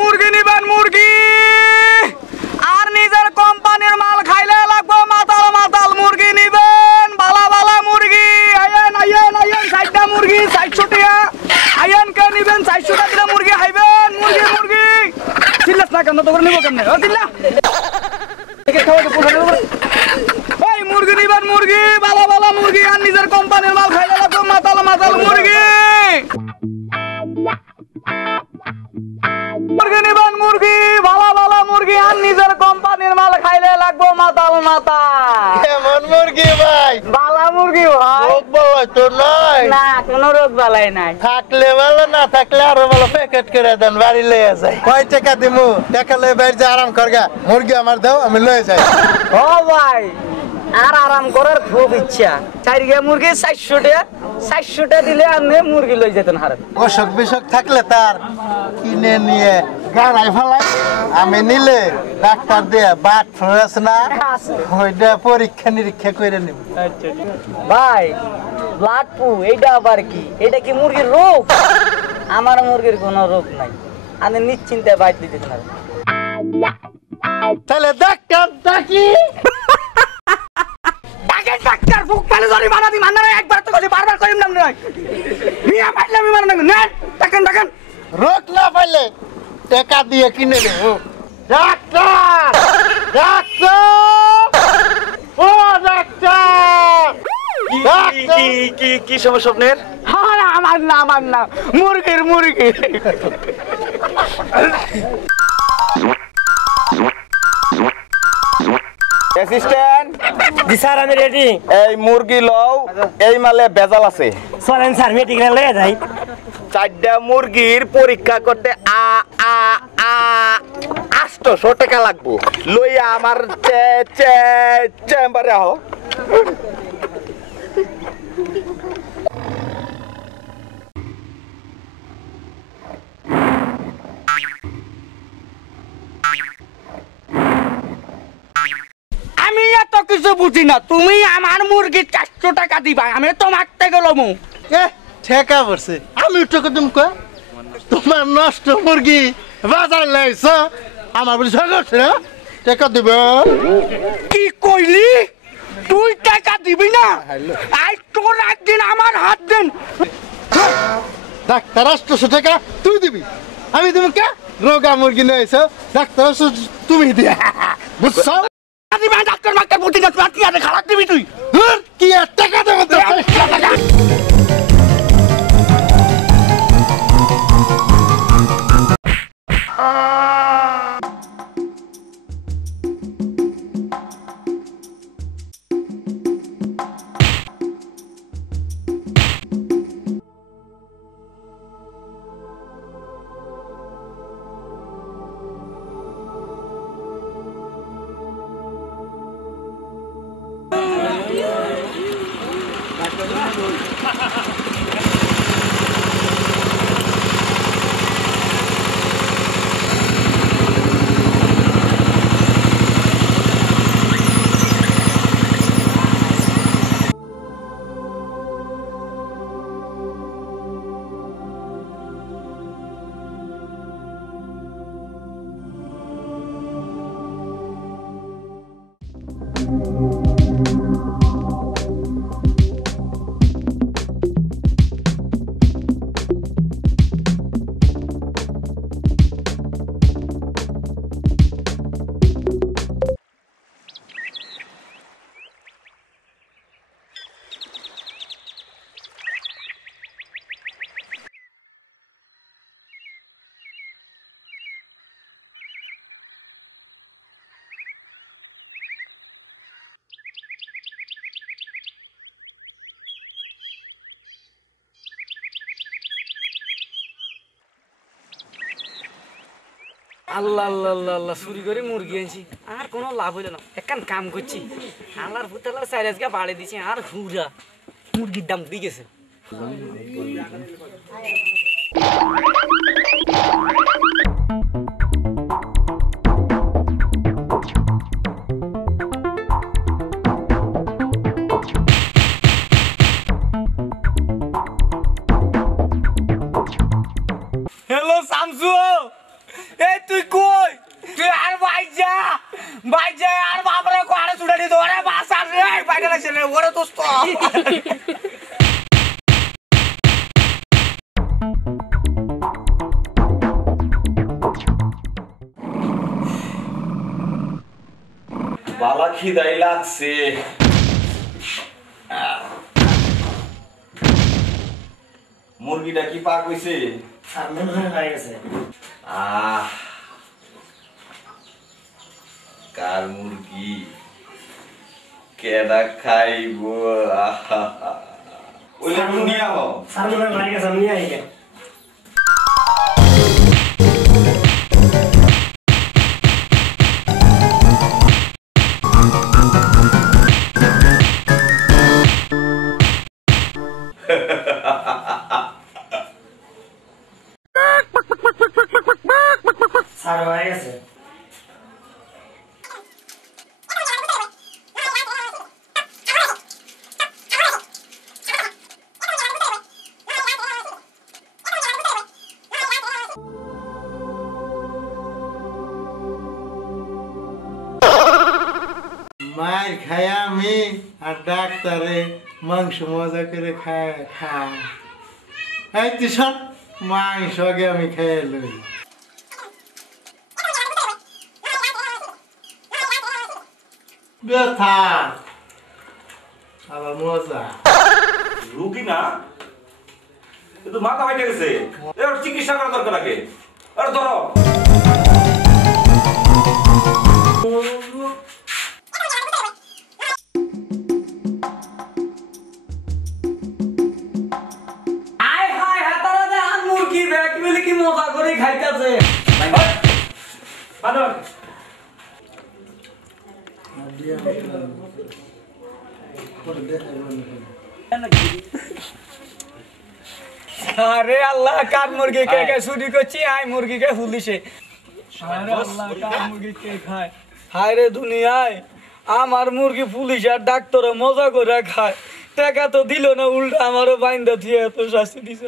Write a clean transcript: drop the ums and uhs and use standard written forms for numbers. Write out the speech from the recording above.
মুরগি নিবেন মুরগি আর নিজের কোম্পানির মাল খাইলে লাগবো মাতাল মাতাল মুরগি নিবেন বালা বালা মুরগি আইয়েন আইয়েন আইয়েন 60টা মুরগি 60 টাকা আইয়েন কে নিবেন 400 টাকা দিলে মুরগি খাইবেন মুরগি মুরগি চিল্লাস না কেন তো করে নিব কেমনে ও চিল্লা একে খাওয়া তো পোষা দেব এই মুরগি নিবেন মুরগি বালা বালা মুরগি আর নিজের কোম্পানির মাল খাইলে লাগবো মাতাল মাতাল মুরগি মুরগি নিবেন মুরগি ভালো ভালো মুরগি আর নিজের কোম্পানির মাল খাইলে লাগবো মাতাল মাতা কেমন মুরগি ভাই ভালো মুরগি ভাই রোগ বালাই তো নাই না কোনো রোগ বালাই নাই থাকলে ভালো না থাকলে আরো ভালো প্যাকেট করে দেন বাড়ি লয়ে যাই কয় টাকা দিমু টাকা লয়ে বাইরে যা আরাম করগা মুরগি আমার দাও আমি লয়ে যাই ও ভাই আর আরাম করার খুব ইচ্ছা চারিগে মুরগি 400 টাকা 400 টাকা দিলে আপনি মুরগি লই যেতেন হারে অসুখ বিসুখ থাকলে তার কিনে নিয়ে গাড়াই ফেলাই আমি নিলে ডাক্তার দিয়ে বাট ফ্রেস না ওইটা পরীক্ষা নিরীক্ষা করে নিব ভাই ব্লাড পু এইটা আবার কি এটা কি মুরগির রোগ আমার মুরগির কোনো রোগ নাই আমি নিশ্চিন্তে বাইট দিতেছেন আর তাহলে ডাক্তার ডাকি ডাক্তার ফুক পালে ধরে মানা দি মানা একবার তো কইছি বারবার কইম নাম নয় মিয়া পাইলে আমি মানা না টাকান টাকান রোগ না পাইলে টাকা দিয়ে কিনে দেব ডাক্তার ডাক্তার ও ডাক্তার কি সমস্যা আপনার? হ্যাঁ আমার না মুরগির মুরগি অ্যাসিস্ট্যান্ট জি স্যার আমি রেডি এই মুরগি লও এই মালে ভেজাল আছে চলেন স্যার মেডিকেলে লয়ে যাই 4টা মুরগির পরীক্ষা করতে 800 টাকা লাগবো লইয়া আমার চেম্বারে আহ আমি এত কিছু বুঝি না তুমি আমার মুরগি 400 টাকা দিবা আমি তো মারতে গেলাম এ ঠেকা পড়ছে আমি টাকা তুমি কয় তোমার নষ্ট মুরগি বাজার লাইছ আমার বলি ঝগড়ছে না টাকা দিব কি কইলি তুই টাকা দিবি না আই তোর একদিন আমার হাত দেন ডাক্তার 800 টাকা তুই দিবি আমি তুমি কে রোগা মুরগি লাইছ ডাক্তার তুমি দিয়া বুঝছ দিবা ডাক্তার মাক্তার বুঝি না তুই আর খারাপ দিবি তুই কি আর টাকা দেব টাকা আল্লাহ আল্লাহ আল্লাহ আল্লাহ চুরি করে মুরগি আনছি আর কোনো লাভ হইল না একখান কাম করছি আল্লাহর ভূতাল্লাহ চাইরাজকে বাড়ি দিছে আর হুরা মুরগির দাম দিয়ে গেছে হ্যালো শামসু এই তুই কই তুই আর বাইজা আর বাপরে কোয়ারে ছুটানি তো আরে বাস আর রে বাইরে না ছেলে ওরে দোস্ত বালা খিদাই লাগছে মুরগিটা কি পাক হইছে আর মনে হয় হয়ে গেছে কার মুরগি কেডা খাইব ওইটা নিয়ে আও আর মনে হয় হয়ে গেছে নিয়ে আইগে আর হয়ে গেছে মার খাই আমি আর ডাক্তারে মাংস মজা করে খায় এই তুই শোন মাংস আগে আমি খেয়ে লই ব্যথা আবার মজা রুগী না কিন্তু মাথা ফাইটে গেছে এর চিকিৎসা করা দরকার লাগে আরে ধরো আয় হায় হাতারা দে আর মুরগি ব্যাগ মিলে কি মজা করে খাইতেছে বাদর আরে আল্লাহ কার মুরগি কে কে চুরি করছি আয় মুরগিকে হুলিছে আরে আল্লাহ কার মুরগি কে খায় হায় রে দুনিয়ায় আমার মুরগি পুলিশ আর ডাক্তার মজা করে খায় টাকা তো দিল না উল্টা আমারও বাইন্দা দিয়ে এত শাস্তি দিছে